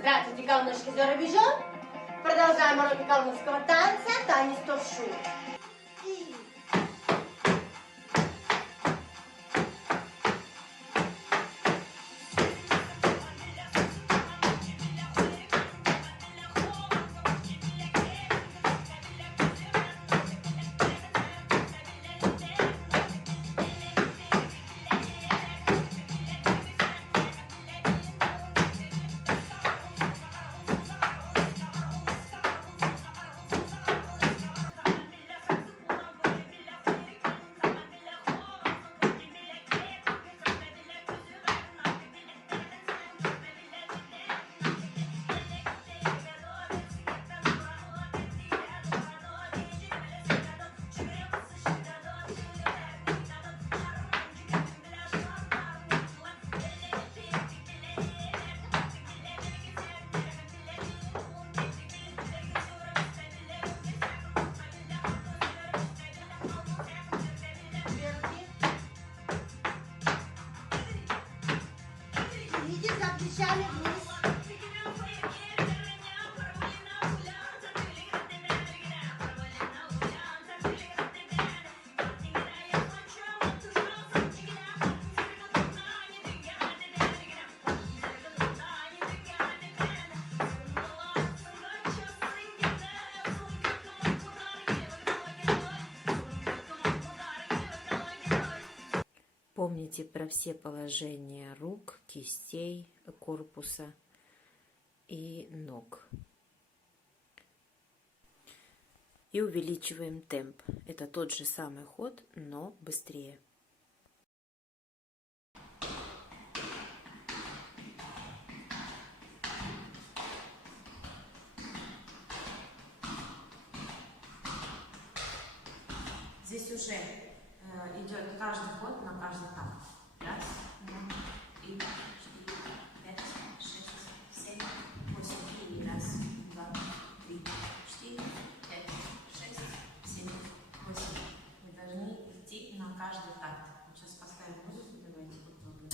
Здравствуйте, калмыцкий зоробежон. Продолжаем уроки калмыцкого танца, танец тошу. Помните про все положения рук, кистей, корпуса и ног. И увеличиваем темп. Это тот же самый ход, но быстрее. Здесь уже идет каждый ход на каждый такт. Раз, два, три, четыре, пять, шесть, семь, восемь. И раз, два, три, четыре, пять, шесть, семь, восемь. Вы должны идти на каждый такт. Сейчас поставим музыку, давайте попробуем.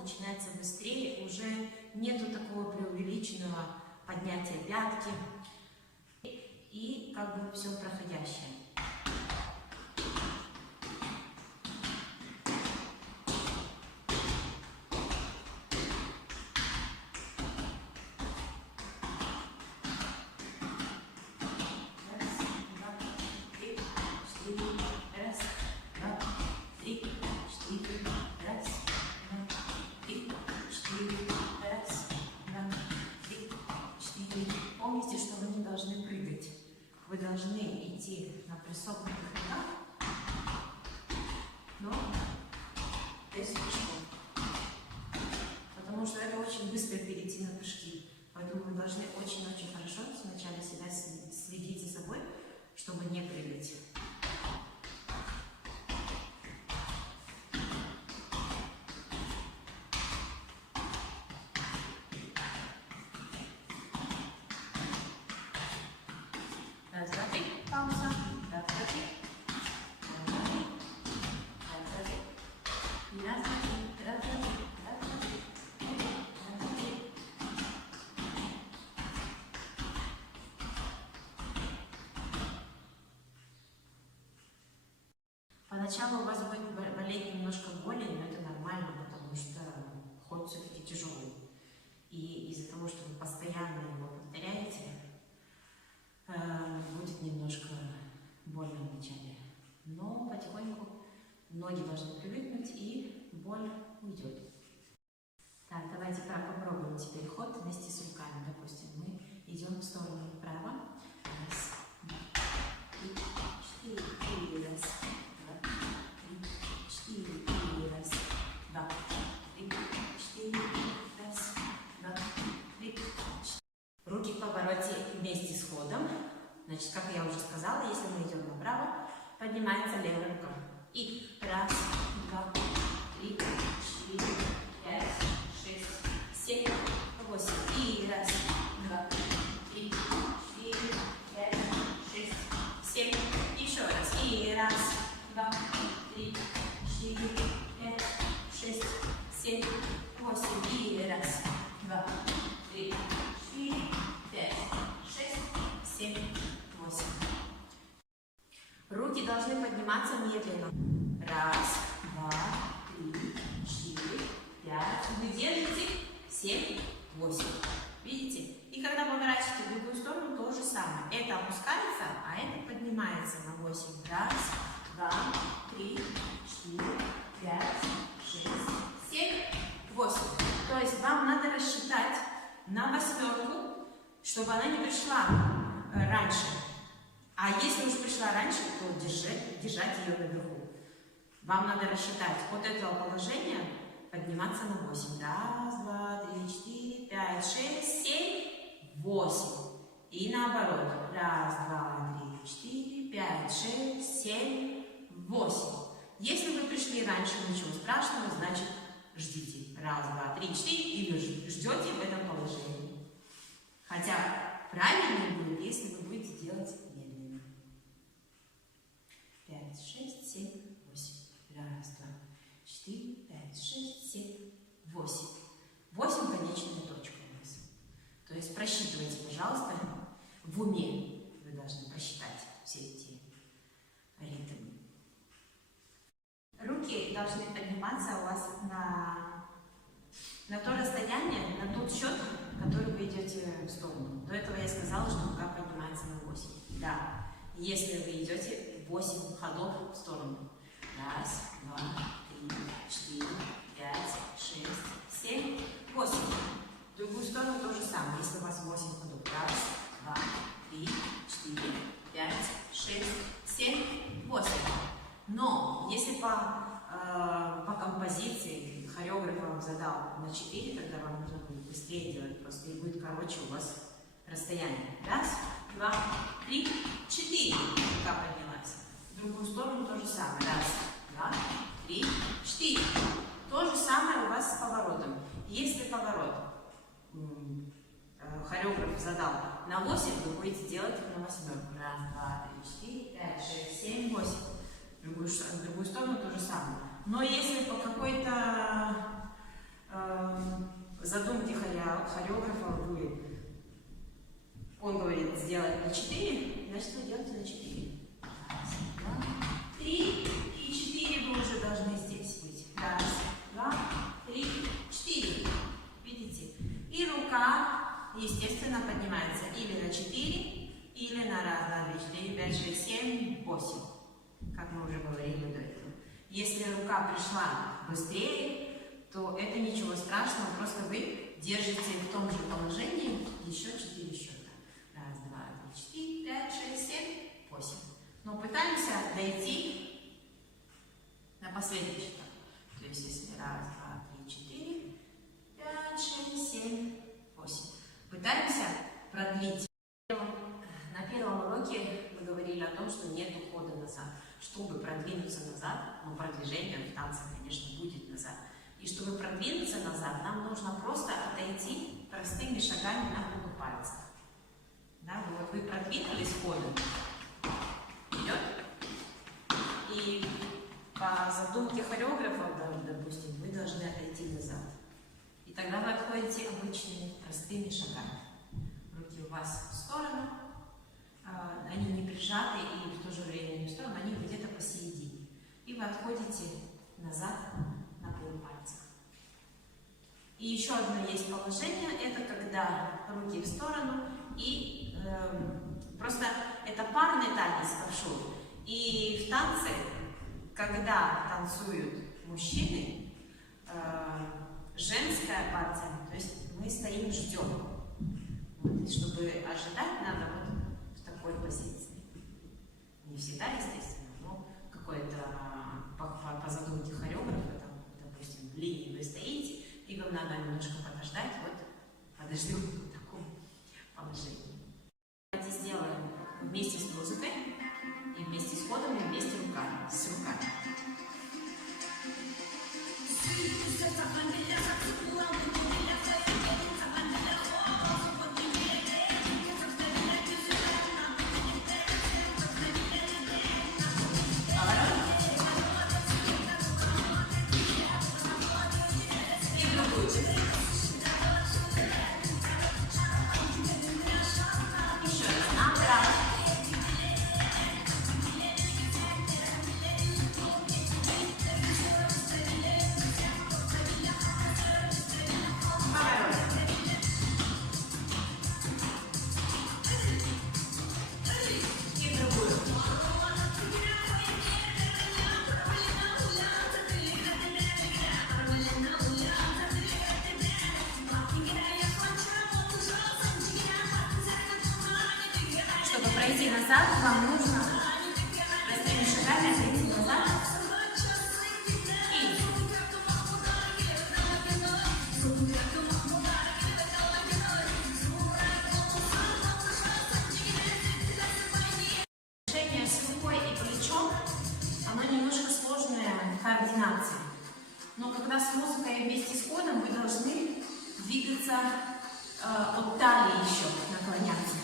Начинается быстрее, уже нету такого преувеличенного поднятия пятки и как бы все проходящее. Помните, что вы не должны прыгать. Вы должны идти на присогнутых ногах, но без прыжков. Потому что это очень быстро перейти на прыжки. Поэтому вы должны очень-очень хорошо сначала себя следить за собой, чтобы не прыгать. Раз, два, три, пауза. Раз, два, три. Раз, два, три. Раз, два, три. И раз, два, три. Раз, два, три. Раз, два, три. Раз, два, три. Поначалу у вас будет болеть немножко боли, но это нормально, потому что ход все-таки тяжелый. И из-за того, что вы постоянно его повторяете, будет немножко больно вначале, но потихоньку ноги должны привыкнуть и боль уйдет. Так, давайте попробуем теперь ход вместе с руками. Допустим, мы идем в сторону вправо. Раз, два, три, четыре, и раз, два, три, четыре, и раз, два, три, четыре, раз, два, три, четыре. Руки в повороте вместе с ходом. Значит, как я уже сказала, если мы идем направо, поднимается левая рука. И раз, два, три, четыре, пять, 7, 8. Видите? И когда поворачиваете в другую сторону, то же самое. Это опускается, а это поднимается на 8. Раз, два, 3, 4, 5, 6, 7, 8. То есть вам надо рассчитать на восьмерку, чтобы она не пришла раньше. А если уж пришла раньше, то держать ее наверху. Вам надо рассчитать от этого положения подниматься на 8. Раз, два, 3, 4, 5, 6, 7, 8. И наоборот. Раз, два, 3, 4, 5, 6, 7, 8. Если вы пришли раньше, ничего страшного, значит ждите. Раз, два, 3, 4 и вы ждете в этом положении. Хотя правильнее будет, если вы будете делать медленно. 5, 6, 7, 8. Раз, два, 4, 5, 6, 7, 8. 8 конечная точка у нас. То есть просчитывайте, пожалуйста, в уме. Вы должны просчитать все эти ритмы. Руки должны подниматься у вас на то расстояние, на тот счет, который вы идете в сторону. До этого я сказала, что рука поднимается на 8. Да, если вы идете 8 ходов в сторону. Раз, два, 3, 4, 5, 6, 7, 8. В другую сторону то же самое, если у вас 8 ходов. Раз, два, 3, 4, 5, 6, 7, 8. Но если по композиции хореограф вам задал на 4, тогда вам нужно будет быстрее делать, просто и будет короче у вас расстояние. Раз, два, 3, 4. Рука поднялась. В другую сторону то же самое. Раз, два, 3, 4. То же самое у вас с поворотом. Если поворот хореограф задал на 8, вы будете делать на 8. Раз, два, 3, 4, 5, 6, 7, 8. В другую сторону то же самое. Но если по какой-то задумке хореографа он говорит сделать на 4, значит вы делаете на 4. Раз, два, 3 и 4 вы уже должны здесь быть. Раз, два, 3, 4. Видите? И рука, естественно, поднимается или на 4, или на раз, два, 3, 4, 5, 6, 7, 8. Как мы уже говорили до этого. Если рука пришла быстрее, то это ничего страшного, просто вы держите в том же положении еще 4 счета. Раз, два, 3, 4, 5, 6, 7, 8. Но пытаемся дойти на последний счет. То есть если раз, два, 3, 4, 5, 6, 7, 8. Пытаемся продлить. На первом уроке мы говорили о том, что нет ухода назад. Чтобы продвинуться назад, но продвижение в танце, конечно, будет назад. И чтобы продвинуться назад, нам нужно просто отойти простыми шагами на полупальцах. Да, вот вы продвинулись ходом вперед, и по задумке хореографа, допустим, вы должны отойти назад. И тогда вы отходите обычными простыми шагами. Руки у вас в сторону. Они не прижаты и в то же время не в сторону, они где-то посередине. И вы отходите назад на полупальцах. И еще одно есть положение, это когда руки в сторону и просто это парный танец пошел. И в танце, когда танцуют мужчины, женская партия, то есть мы стоим, ждем. Вот, чтобы ожидать, надо вот позиции. Не всегда, естественно, но какое-то по задумке хореографа, там, допустим, в линии вы стоите, и вам надо немножко подождать, вот подождем в таком положении. Давайте сделаем вместе с музыкой, и вместе с ходом, и вместе с руками. пойти назад, вам нужно простыми шагами отойти назад. И движение с рукой и плечом, оно немножко сложная координация. Но когда с музыкой вместе с ходом вы должны двигаться от талии еще, наклоняться.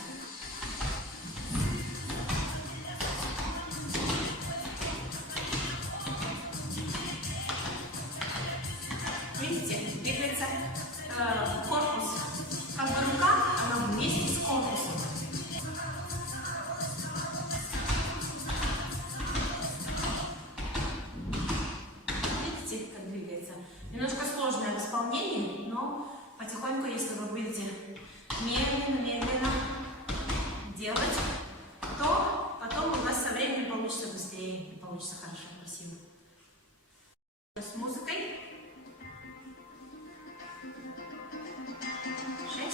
Видите, двигается корпус, как бы рука, она вместе с корпусом. Видите, как двигается? Немножко сложное в исполнении, но потихоньку, если вы будете медленно делать, то потом у вас со временем получится быстрее и получится хорошо, красиво. С музыкой. 6,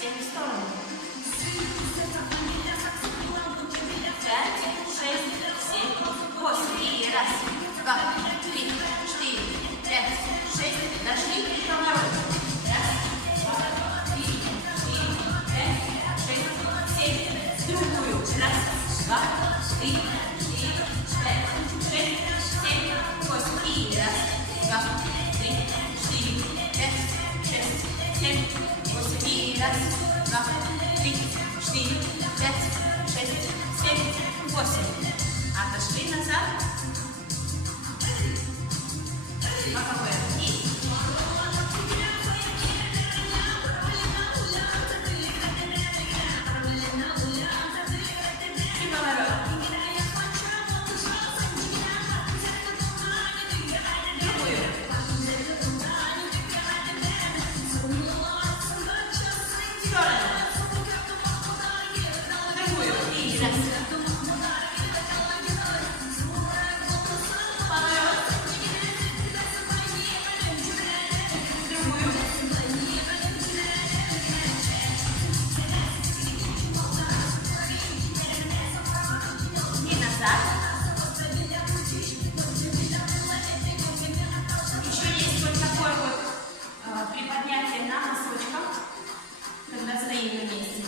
7 в сторону. 5, 6, 7, 8. И раз, два, три, 4, 5, 6. Дошли и поворот. Раз, два, три, 4, 5, 6, 7. Другую. Раз, два, три, 4, 5, 6, 7, 8. И раз, два, три, 4, 5, 6, 7, 8. И раз, два, три, 4, 5, 6, 7, 8. Отошли назад. Боковые руки. И поворот. Другую. Сторону. Другую. И раз. Поворот. Другую. И назад. Еще есть вот такое вот приподнятие на носочках, когда стоим на месте.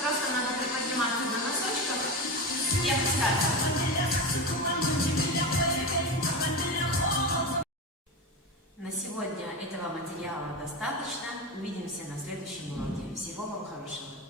Просто надо приподниматься на носочках и опускаться. На сегодня этого материала достаточно. Увидимся на следующем уроке. Всего вам хорошего.